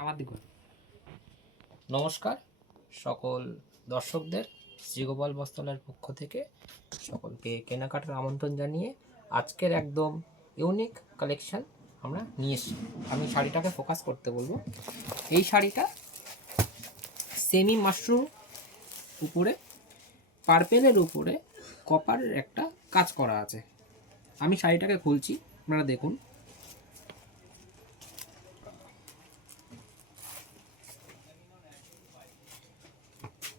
আমার দিকে নমস্কার সকল দর্শকদের, শ্রীগোপাল বস্ত্রালয়ের পক্ষ থেকে সকলকে কেনাকাটার আমন্ত্রণ জানিয়ে আজকের একদম ইউনিক কালেকশন আমরা নিয়ে এসেছি। আমি শাড়িটাকে ফোকাস করতে বলবো। এই শাড়িটা সেমি মাশরুম উপরে পার্পেলের উপরে কপারের একটা কাজ করা আছে। আমি শাড়িটাকে খুলছি, আপনারা দেখুন।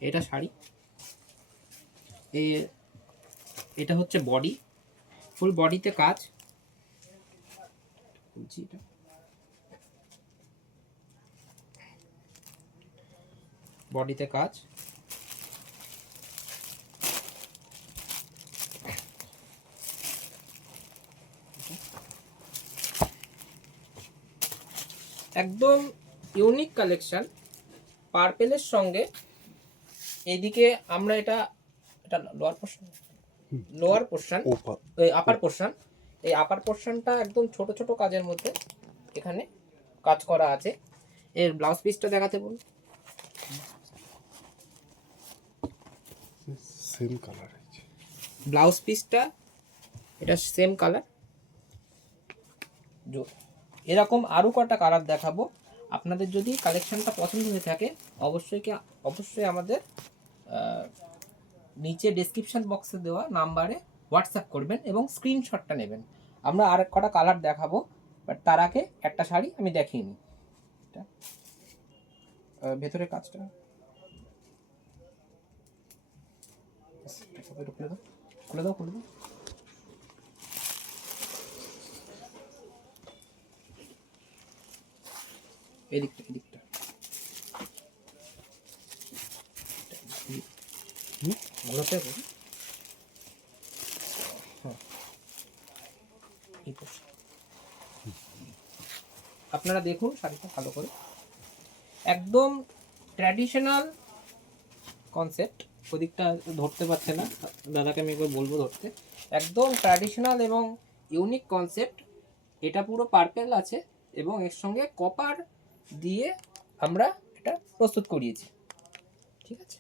এটা শাড়ি, এটা হচ্ছে বডি, ফুল বডিতে কাজ। বডিতে কাজ, একদম ইউনিক কালেকশন। পার্পেলের সঙ্গে এদিকে আমরা এটা লোয়ার পোর্শন আপার পোর্শন, এই আপার পোর্শনটা একদম ছোট ছোট কাজের মধ্যে এখানে কাজ করা আছে। এর ব্লাউজ পিসটা দেখাতে বলুন। সেম কালার আছে ব্লাউজ পিসটা, এটা সেম কালার। এরকম আরও কটা কালার দেখাবো। আপনাদের যদি কালেকশনটা পছন্দ হয়ে থাকে অবশ্যই আমাদের নিচে ডেসক্রিপশন বক্সে দেওয়া নাম্বারে হোয়াটসঅ্যাপ করবেন এবং স্ক্রিনশটটা নেবেন। আমরা আর কটা কালার দেখাবো, বাট তার আগে একটা শাড়ি আমি দেখিয়ে নিই। এটা ভেতরে কাজটা খুলে দাও। এদিকটা ঘোরাতে হবে। আপনারা দেখুন শাড়িটা ভালো করে, একদম ট্র্যাডিশনাল কনসেপ্ট। ওদিকটা ধরতে পারছে না, দাদাকে আমি একবার বলবো ধরতে। একদম ট্র্যাডিশনাল এবং ইউনিক কনসেপ্ট। এটা পুরো পার্পেল আছে এবং এর সঙ্গে কপার দিয়ে আমরা এটা প্রস্তুত করিয়েছি। ঠিক আছে।